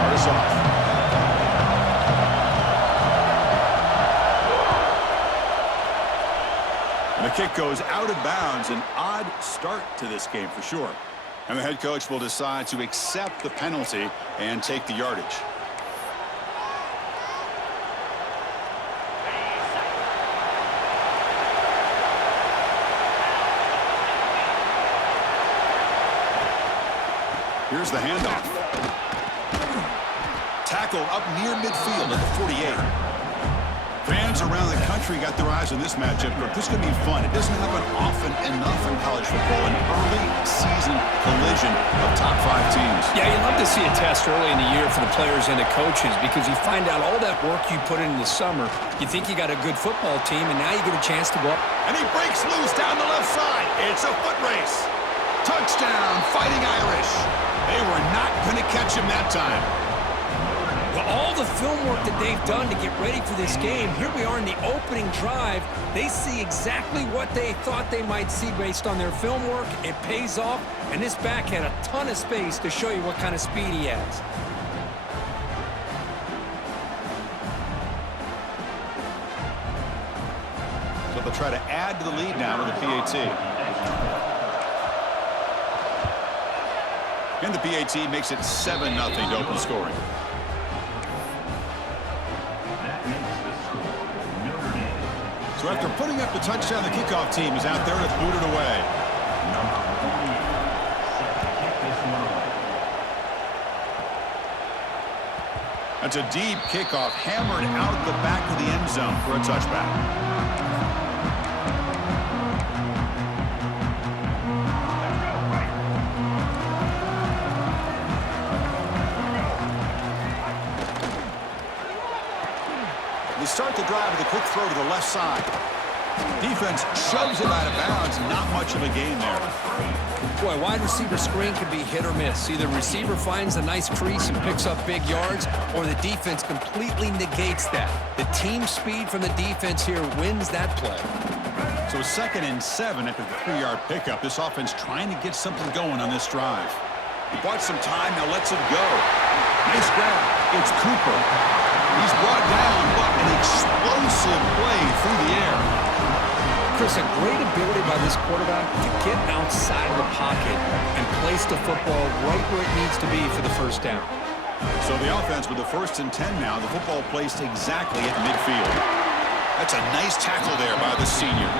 start us off. And the kick goes out of bounds. An odd start to this game for sure. And the head coach will decide to accept the penalty and take the yardage. Here's the handoff. Tackle up near midfield at the 48. Fans around the country got their eyes on this matchup. This is going to be fun. It doesn't happen often enough in college football. An early season collision of top 5 teams. Yeah, you love to see a test early in the year for the players and the coaches because you find out all that work you put in the summer. You think you got a good football team, and now you get a chance to go up. And he breaks loose down the left side. It's a foot race. Touchdown, Fighting Irish. They were not going to catch him that time. Well, all the film work that they've done to get ready for this game, here we are in the opening drive. They see exactly what they thought they might see based on their film work. It pays off, and this back had a ton of space to show you what kind of speed he has. So they'll try to add to the lead now with the PAT. And the PAT makes it 7-0 to open scoring. So after putting up the touchdown, the kickoff team is out there to boot it away. That's a deep kickoff, hammered out the back of the end zone for a touchback. They start the drive with a quick throw to the left side. Defense shoves it out of bounds. Not much of a gain there. Boy, wide receiver screen can be hit or miss. Either receiver finds a nice crease and picks up big yards, or the defense completely negates that. The team speed from the defense here wins that play. So a 2nd and 7 after the 3-yard pickup. This offense trying to get something going on this drive. He bought some time, now lets it go. Nice grab. It's Cooper. He's brought down, but an explosive play through the air. Chris, a great ability by this quarterback to get outside of the pocket and place the football right where it needs to be for the first down. So the offense with the 1st and 10 now. The football placed exactly at midfield. That's a nice tackle there by the senior.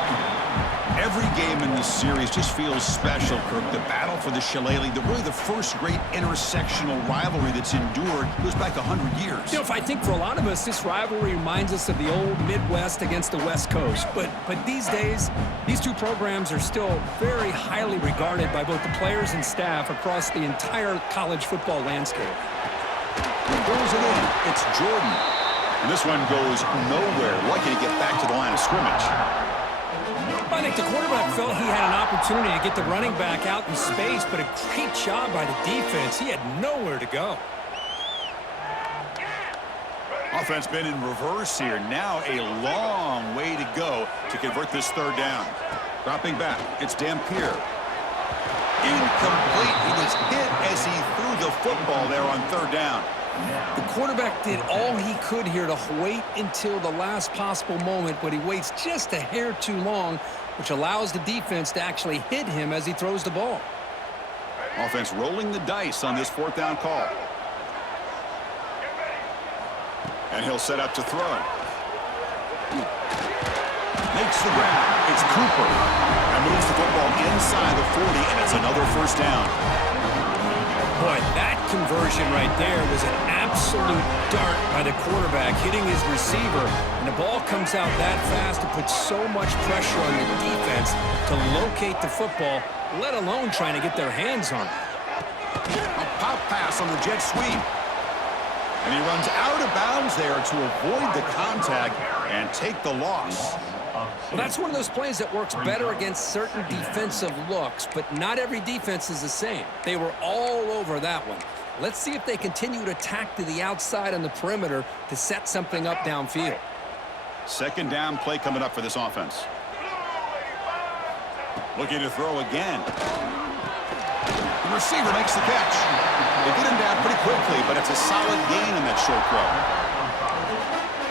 Every game in this series just feels special, Kirk. The battle for the Shillelagh, really the first great intersectional rivalry that's endured, goes back 100 years. You know, if I think for a lot of us, this rivalry reminds us of the old Midwest against the West Coast. But these days, these two programs are still very highly regarded by both the players and staff across the entire college football landscape. Throws it in. It's Jordan. And this one goes nowhere. Lucky to get back to the line of scrimmage. I think the quarterback felt he had an opportunity to get the running back out in space, but a great job by the defense. He had nowhere to go. Offense been in reverse here. Now a long way to go to convert this 3rd down. Dropping back, it's Dampier. Incomplete. He was hit as he threw the football there on 3rd down. The quarterback did all he could here to wait until the last possible moment, but he waits just a hair too long, which allows the defense to actually hit him as he throws the ball. Offense rolling the dice on this 4th down call. And he'll set up to throw. Makes the grab. It's Cooper. And moves the football inside the 40, and it's another 1st down. Boy, that conversion right there was an absolute dart by the quarterback hitting his receiver, and the ball comes out that fast. It puts so much pressure on the defense to locate the football, let alone trying to get their hands on it. A pop pass on the jet sweep. And he runs out of bounds there to avoid the contact and take the loss. Well, that's one of those plays that works better against certain defensive looks, but not every defense is the same. They were all over that one. Let's see if they continue to attack to the outside on the perimeter to set something up downfield. 2nd down play coming up for this offense. Looking to throw again. The receiver makes the catch. They get him down pretty quickly, but it's a solid gain on that short throw.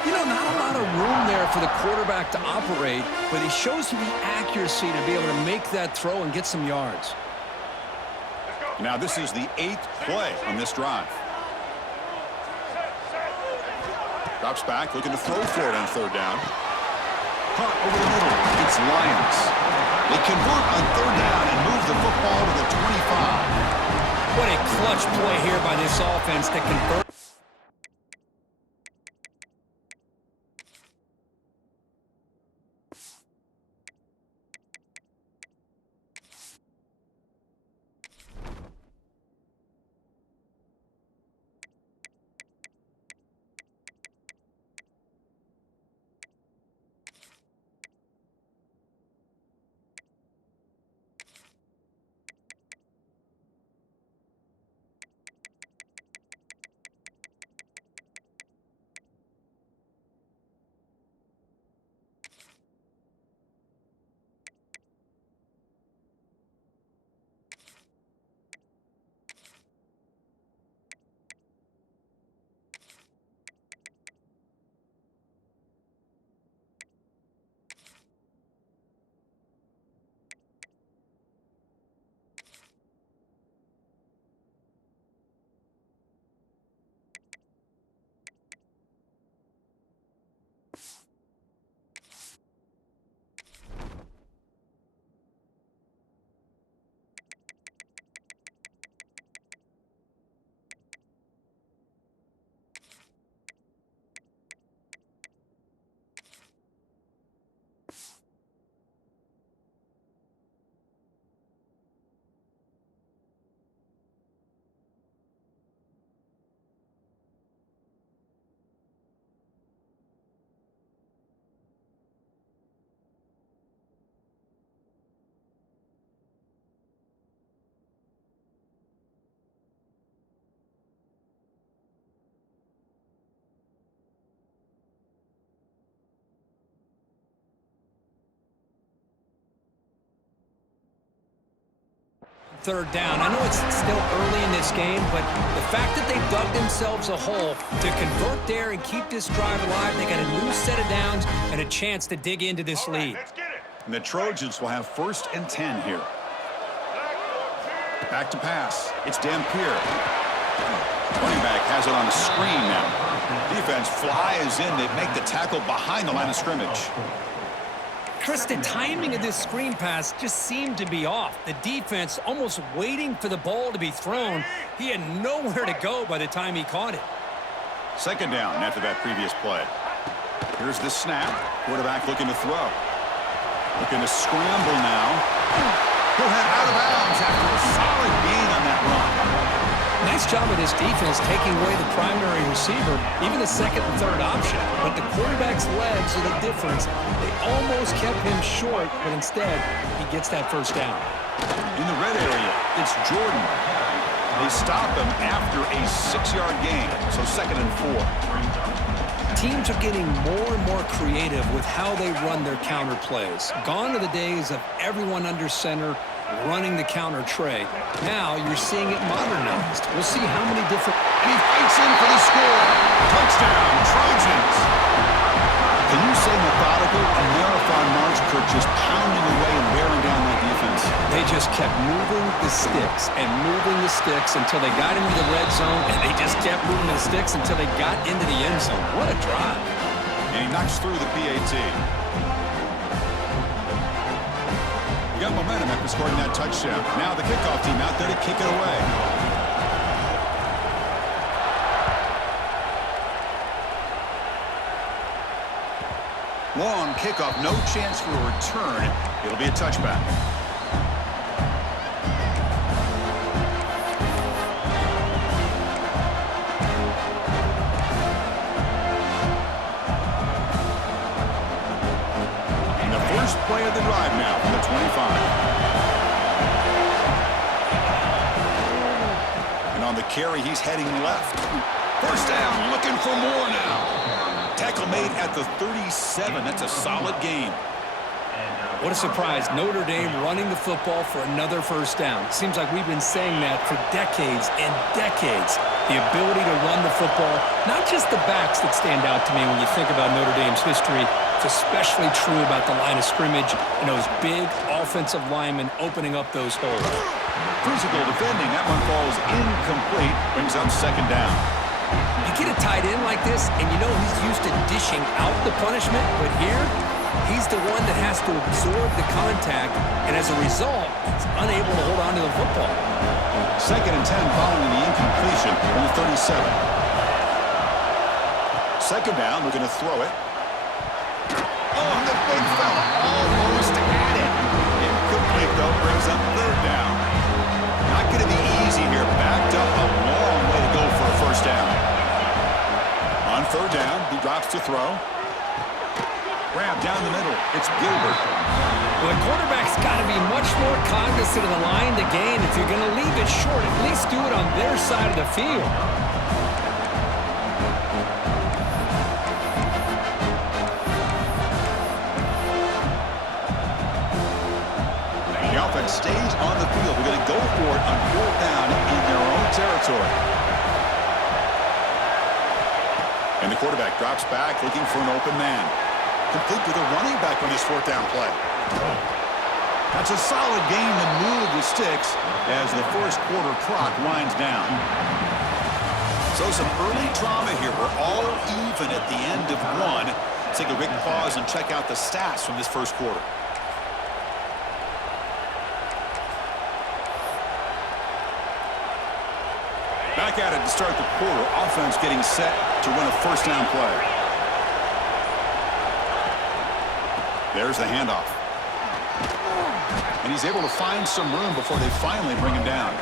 You know, not a lot of room there for the quarterback to operate, but he shows you the accuracy to be able to make that throw and get some yards. Now this is the 8th play on this drive. Drops back, looking to throw for it on 3rd down. Punt over the middle. It's Lions. They convert on 3rd down and move the football to the 25. What a clutch play here by this offense to convert. Third down. I know it's still early in this game, but the fact that they dug themselves a hole to convert there and keep this drive alive, they got a new set of downs and a chance to dig into this lead. And the Trojans will have 1st and 10 here. Back to pass. It's Dampier. Running back has it on a screen now. Defense flies in. They make the tackle behind the line of scrimmage. Chris, the timing of this screen pass just seemed to be off. The defense almost waiting for the ball to be thrown. He had nowhere to go by the time he caught it. 2nd down after that previous play. Here's the snap. Quarterback looking to throw. Looking to scramble now. He'll head out of bounds after a solid gain on that run. Nice job of this defense taking away the primary receiver, even the 2nd and 3rd option. But the quarterback's legs are the difference. They almost kept him short, but instead, he gets that 1st down. In the red area, it's Jordan. They stop him after a 6-yard gain, so 2nd and 4. Teams are getting more and more creative with how they run their counter plays. Gone are the days of everyone under center running the counter tray. Now you're seeing it modernized. We'll see how many different... And he fights in for the score. Touchdown, Trojans. Can you say methodical? A marathon march, Kirk, just pounding away and wearing down that defense. They just kept moving the sticks and moving the sticks until they got into the red zone, and they just kept moving the sticks until they got into the end zone. What a drive. And he knocks through the PAT. You got momentum after scoring that touchdown. Now the kickoff team out there to kick it away. Long kickoff, no chance for a return. It'll be a touchback. And the first play of the drive now from the 25. And on the carry, he's heading left. 1st down, looking for more now. Tackle made at the 37. That's a solid gain. What a surprise. Notre Dame running the football for another first down. It seems like we've been saying that for decades and decades. The ability to run the football, not just the backs that stand out to me when you think about Notre Dame's history. It's especially true about the line of scrimmage and those big offensive linemen opening up those holes. Physical defending. That one falls incomplete. Brings up second down. You get a tight end like this, and you know he's used to dishing out the punishment, but here, he's the one that has to absorb the contact, and as a result, he's unable to hold on to the football. Second and 10 following the incompletion from the 37. Second down, we're going to throw it. Oh, the big fella almost had it. Incomplete, though, brings up third down. Not going to be easy here. Backed up a long way to go for a first down. On third down, he drops to throw. Grab down the middle. It's Gilbert. Well, the quarterback's got to be much more cognizant of the line to gain. If you're going to leave it short, at least do it on their side of the field. The offense stays on the field. We're going to go for it on fourth down in their own territory. And the quarterback drops back looking for an open man. Complete to the running back on this fourth down play. That's a solid gain to move the sticks as the first quarter clock winds down. So some early drama here. We're all even at the end of one. Let's take a quick pause and check out the stats from this first quarter. Back at it to start the quarter. Offense getting set to run a first down play. There's the handoff. And he's able to find some room before they finally bring him down.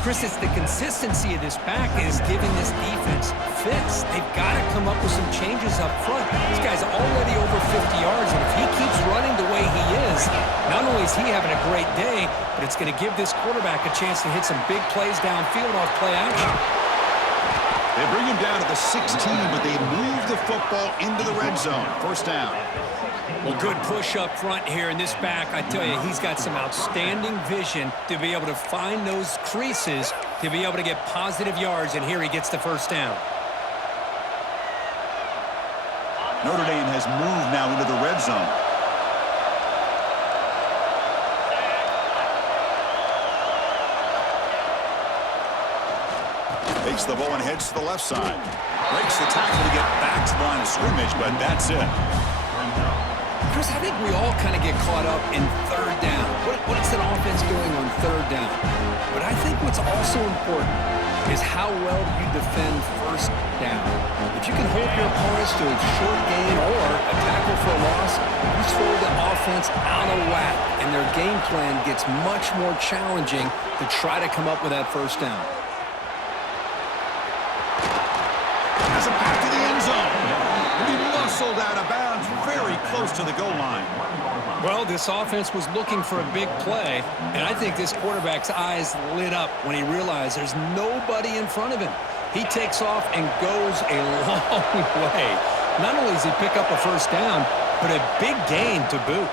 Chris, it's the consistency of this back that is giving this defense fits. They've got to come up with some changes up front. This guy's already over 50 yards, and if he keeps running the way he is, not only is he having a great day, but it's going to give this quarterback a chance to hit some big plays downfield off play action. They bring him down to the 16, but they move the football into the red zone. First down. Well, good push up front here in this back. I tell you, he's got some outstanding vision to be able to find those creases, to be able to get positive yards, and here he gets the first down. Notre Dame has moved now into the red zone. Takes the ball and heads to the left side. Breaks the tackle to get back to the line of scrimmage, but that's it. Chris, I think we all kind of get caught up in third down. What is an offense doing on third down? But I think what's also important is how well you defend first down. If you can hold your opponents to a short gain or a tackle for a loss, you throw the offense out of whack, and their game plan gets much more challenging to try to come up with that first down. Has a pass to the end zone. He muscled out of bounds very close to the goal line. Well, this offense was looking for a big play, and I think this quarterback's eyes lit up when he realized there's nobody in front of him. He takes off and goes a long way. Not only does he pick up a first down, but a big gain to boot.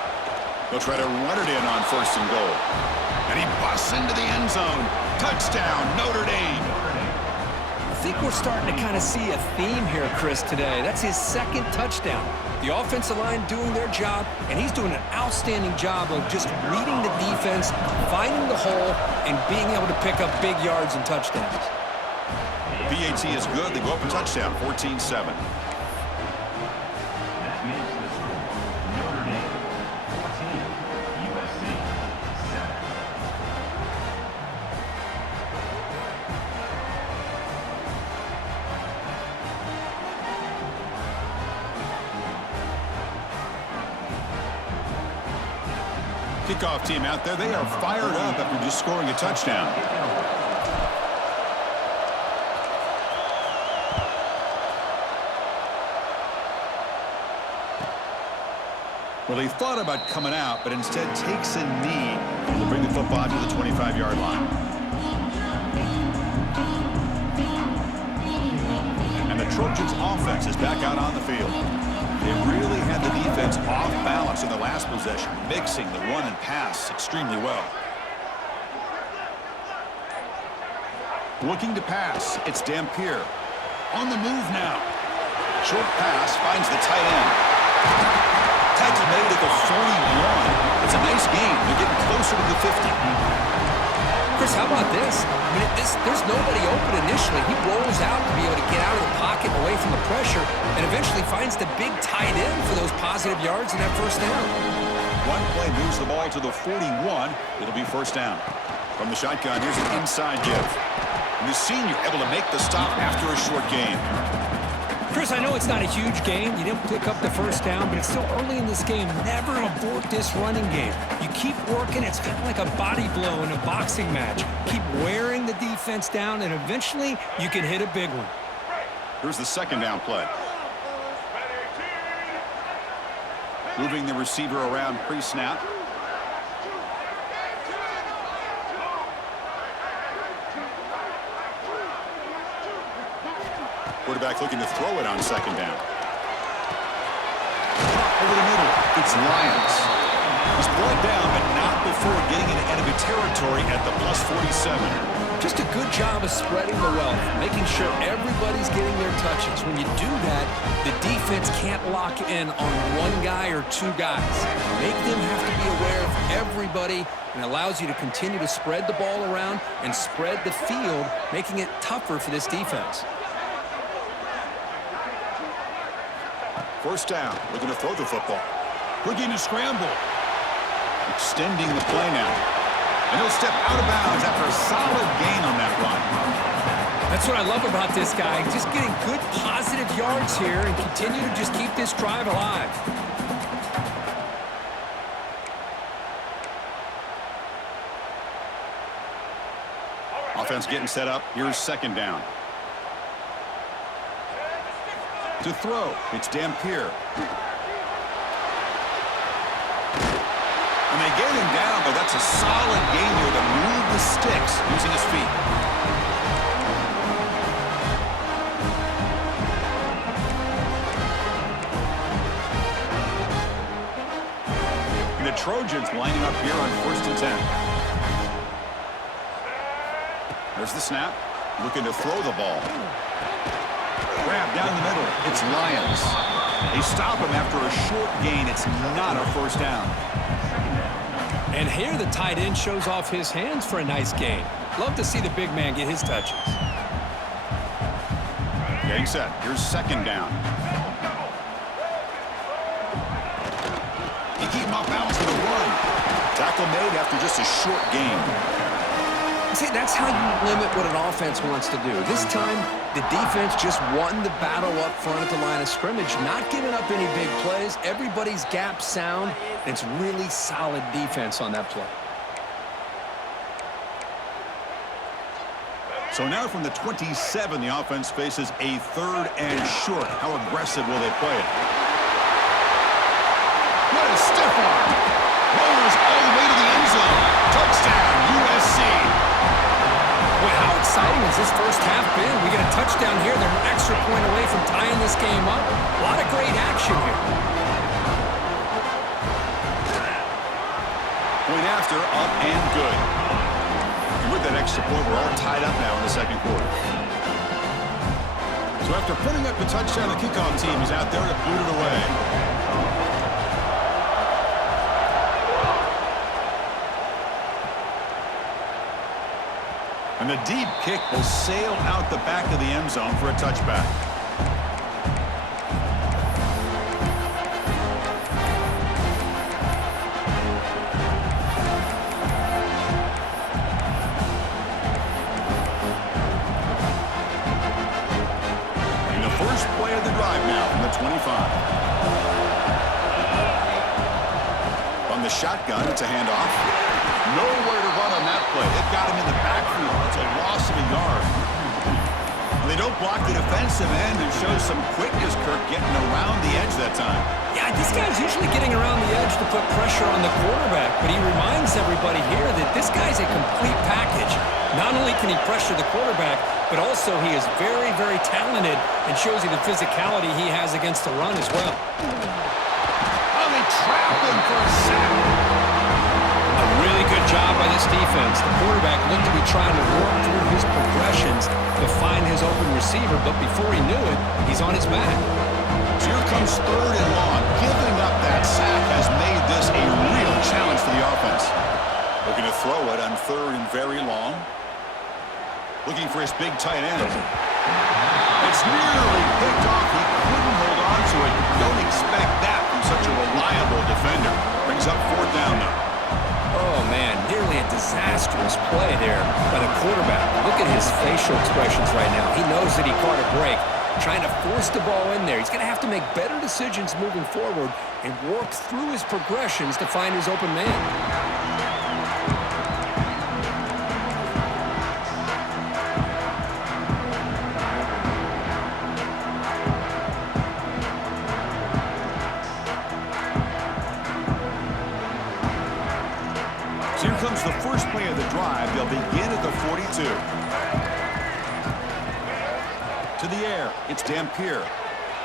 He'll try to run it in on first and goal. And he busts into the end zone. Touchdown, Notre Dame. I think we're starting to kind of see a theme here, Chris, today. That's his second touchdown. The offensive line doing their job, and he's doing an outstanding job of just reading the defense, finding the hole, and being able to pick up big yards and touchdowns. PAT is good. They go up a touchdown, 14-7. Kickoff team out there. They are fired up after just scoring a touchdown. Well, he thought about coming out, but instead takes a knee to bring the football to the 25-yard line. And the Trojans' offense is back out on the field. They really had the defense off balance in the last possession, mixing the run and pass extremely well. Looking to pass, it's Dampier. On the move now. Short pass finds the tight end. Tackle made at the 41. It's a nice game. They're getting closer to the 50. Chris, how about this? I mean, there's nobody open initially. He rolls out to be able to get out of the pocket away from the pressure and eventually finds the big tight end for those positive yards in that first down. One play moves the ball to the 41. It'll be first down. From the shotgun, here's an inside give. And the senior able to make the stop after a short gain. Chris, I know it's not a huge game. You didn't pick up the first down, but it's still early in this game. Never abort this running game. You keep working. It's kind of like a body blow in a boxing match. Keep wearing the defense down, and eventually you can hit a big one. Here's the second down play. Moving the receiver around pre-snap. Quarterback looking to throw it on second down. Over the middle, it's Lyons. He's brought down, but not before getting into enemy territory at the plus 47. Just a good job of spreading the wealth, making sure everybody's getting their touches. When you do that, the defense can't lock in on one guy or two guys. Make them have to be aware of everybody, and allows you to continue to spread the ball around and spread the field, making it tougher for this defense. First down, looking to throw the football. Looking to scramble. Extending the play now. And he'll step out of bounds after a solid gain on that run. That's what I love about this guy. Just getting good positive yards here and continue to just keep this drive alive. Offense getting set up. Here's second down. To throw, it's Dampier. And they get him down, but that's a solid gain here to move the sticks using his feet. And the Trojans lining up here on 1st and 10. There's the snap. Looking to throw the ball. Grab down the middle. It's Lyons. They stop him after a short gain. It's not a first down. And here the tight end shows off his hands for a nice gain. Love to see the big man get his touches. Getting set. Here's second down. They keep him off balance for the run. Tackle made after just a short gain. See, that's how you limit what an offense wants to do. This time, the defense just won the battle up front at the line of scrimmage, not giving up any big plays. Everybody's gap sound. It's really solid defense on that play. So now from the 27, the offense faces a 3rd and short. How aggressive will they play it? What a stiff arm. Rolls all the way to the end zone. Touchdown, USC. Boy, how exciting has this first half been? We get a touchdown here. They're an extra point away from tying this game up. A lot of great action here. Point after, up and good. And with that extra point, we're all tied up now in the second quarter. So after putting up the touchdown, the kickoff team is out there to boot it away. And the deep kick will sail out the back of the end zone for a touchback. And the first play of the drive now from the 25. On the shotgun, it's a handoff. Nowhere to run on that play. They've got him in the backfield. It's a loss of a yard. And they don't block the defensive end and show some quickness, Kirk, getting around the edge that time. Yeah, this guy's usually getting around the edge to put pressure pressure on the quarterback, but he reminds everybody here that this guy's a complete package. Not only can he pressure the quarterback, but also he is very, very talented and shows you the physicality he has against the run as well. Oh, they trapped him for a sack. A really good job by this defense. The quarterback looked to be trying to work through his progressions to find his open receiver, but before he knew it, he's on his back. So here comes 3rd and long. Giving up that sack has made this a real challenge for the offense. Looking to throw it on 3rd and very long. Looking for his big tight end. It's nearly picked off. He couldn't hold on to it. Don't expect that from such a reliable defender. Brings up 4th down now. Oh, man, nearly a disastrous play there by the quarterback. Look at his facial expressions right now. He knows that he caught a break, trying to force the ball in there. He's going to have to make better decisions moving forward and work through his progressions to find his open man. Here comes the first play of the drive. They'll begin at the 42. To the air, it's Dampier.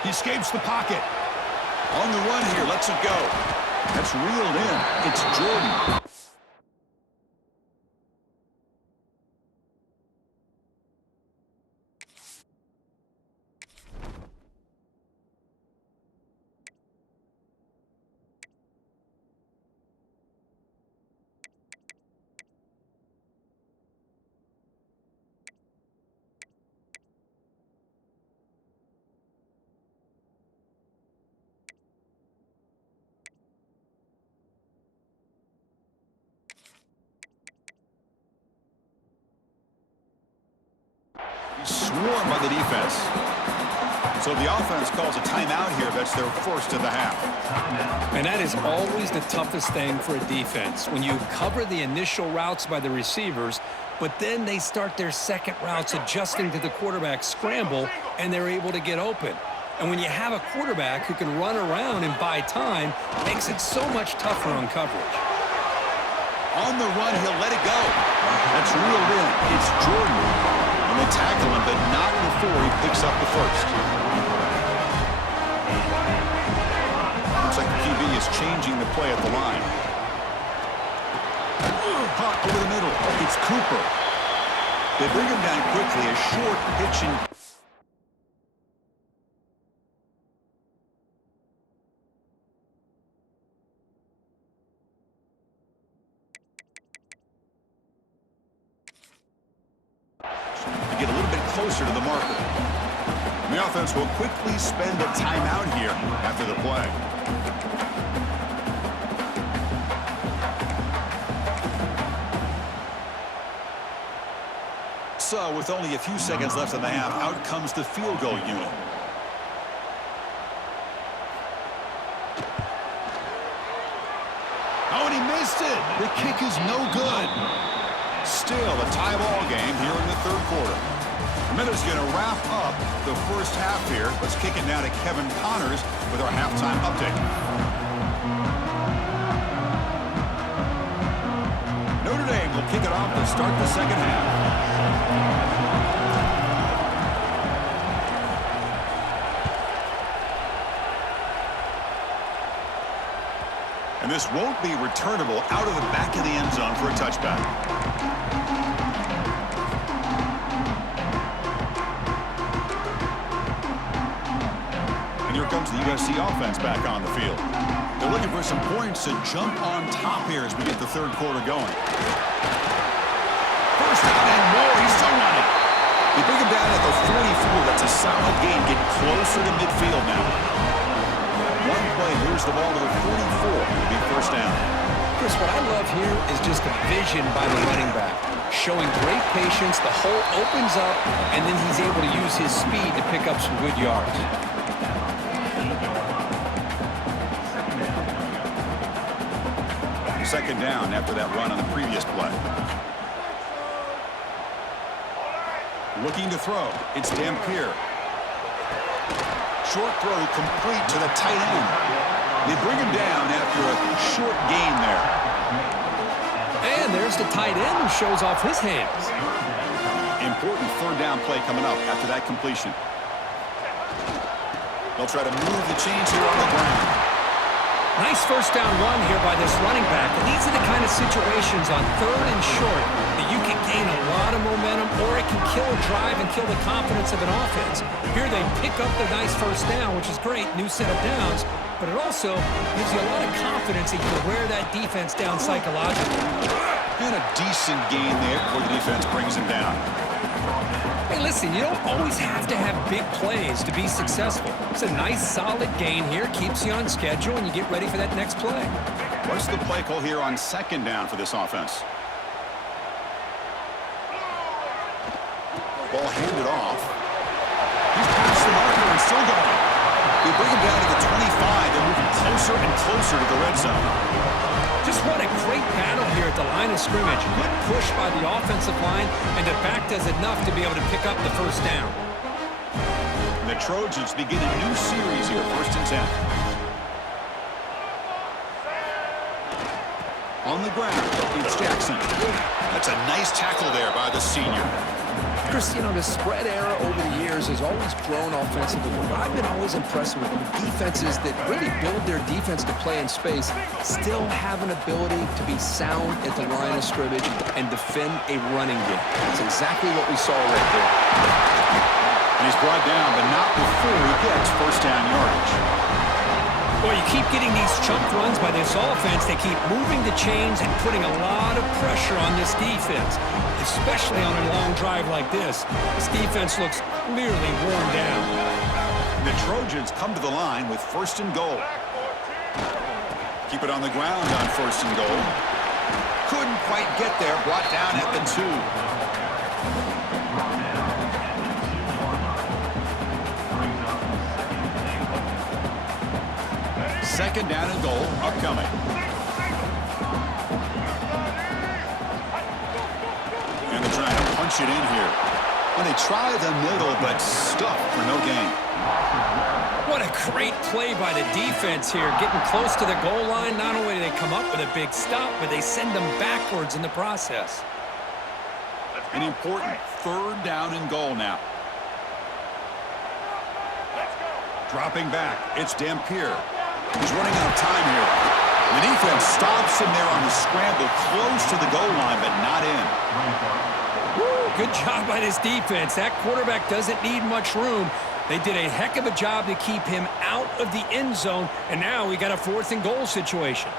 He escapes the pocket. On the run here, lets it go. That's reeled in. It's Jordan. Swarmed by the defense. So the offense calls a timeout here. That's their first of the half. And that is always the toughest thing for a defense. When you cover the initial routes by the receivers, but then they start their second routes adjusting to the quarterback scramble, and they're able to get open. And when you have a quarterback who can run around and buy time, it makes it so much tougher on coverage. On the run, he'll let it go. That's reeled in. It's Jordan. And they tackle him, but not before he picks up the first. Looks like the QB is changing the play at the line. Caught over the middle. It's Cooper. They bring him down quickly. A short pitch and... get a little bit closer to the marker. And the offense will quickly spend a timeout here after the play. So, with only a few seconds left in the half, out comes the field goal unit. Oh, and he missed it. The kick is no good. Still a tie ball game here in the 3rd quarter. The Minutes going to wrap up the first half here. Let's kick it now to Kevin Connors with our halftime update. Notre Dame will kick it off to start the second half. And this won't be returnable out of the back of the end zone for a touchback. And here comes the USC offense back on the field. They're looking for some points to jump on top here as we get the 3rd quarter going. First down and more. He's still running. They bring him down at the 44. That's a solid gain. Getting closer to midfield now. One play moves the ball to the 44. It'll be first down. Chris, what I love here is just the vision by the running back. Showing great patience. The hole opens up, and then he's able to use his speed to pick up some good yards. Second down after that run on the previous play. Looking to throw. It's Dampier. Short throw complete to the tight end. They bring him down after a short gain there. And there's the tight end who shows off his hands. Important third down play coming up after that completion. They'll try to move the chains here on the ground. Nice first down run here by this running back. And these are the kind of situations on third and short that you can gain a lot of momentum, or it can kill a drive and kill the confidence of an offense. Here they pick up the nice first down, which is great, new set of downs, but it also gives you a lot of confidence that you can wear that defense down psychologically. And a decent gain there before the defense brings him down. Hey, listen, you don't always have to have big plays to be successful. It's a nice, solid gain here, keeps you on schedule, and you get ready for that next play. What's the play call here on second down for this offense? Ball handed off. He's past the marker and still going. They bring him down to the 25. They're moving closer and closer to the red zone. Just what a great battle here at the line of scrimmage. Good push by the offensive line, and the back does enough to be able to pick up the first down. And the Trojans begin a new series here, 1st and 10. On the ground, it's Jackson. That's a nice tackle there by the senior. Chris, you know, the spread era over the years has always grown offensively. But I've been always impressed with defenses that really build their defense to play in space, still have an ability to be sound at the line of scrimmage and defend a running game. That's exactly what we saw right there. And he's brought down, but not before he gets first down yardage. Well, you keep getting these chunk runs by this offense. They keep moving the chains and putting a lot of pressure on this defense, especially on a long drive like this. This defense looks clearly worn down. The Trojans come to the line with 1st and goal. Keep it on the ground on 1st and goal. Couldn't quite get there, brought down at the 2. Second down and goal, upcoming. And they're trying to punch it in here. And they try the middle, but stuffed for no gain. What a great play by the defense here. Getting close to the goal line, not only do they come up with a big stop, but they send them backwards in the process. An important third down and goal now. Dropping back, it's Dampier. He's running out of time here. The defense stops him there on the scramble, close to the goal line, but not in. Woo, good job by this defense. That quarterback doesn't need much room. They did a heck of a job to keep him out of the end zone, and now we got a 4th and goal situation.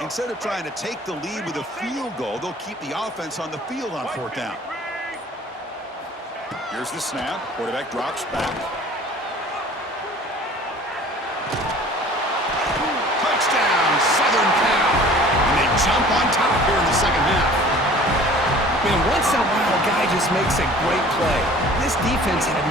Instead of trying to take the lead with a field goal, they'll keep the offense on the field on 4th down. Here's the snap. Quarterback drops back. Touchdown, Southern Cal. And they jump on top here in the second half. Man, once in a while, a guy just makes a great play. This defense had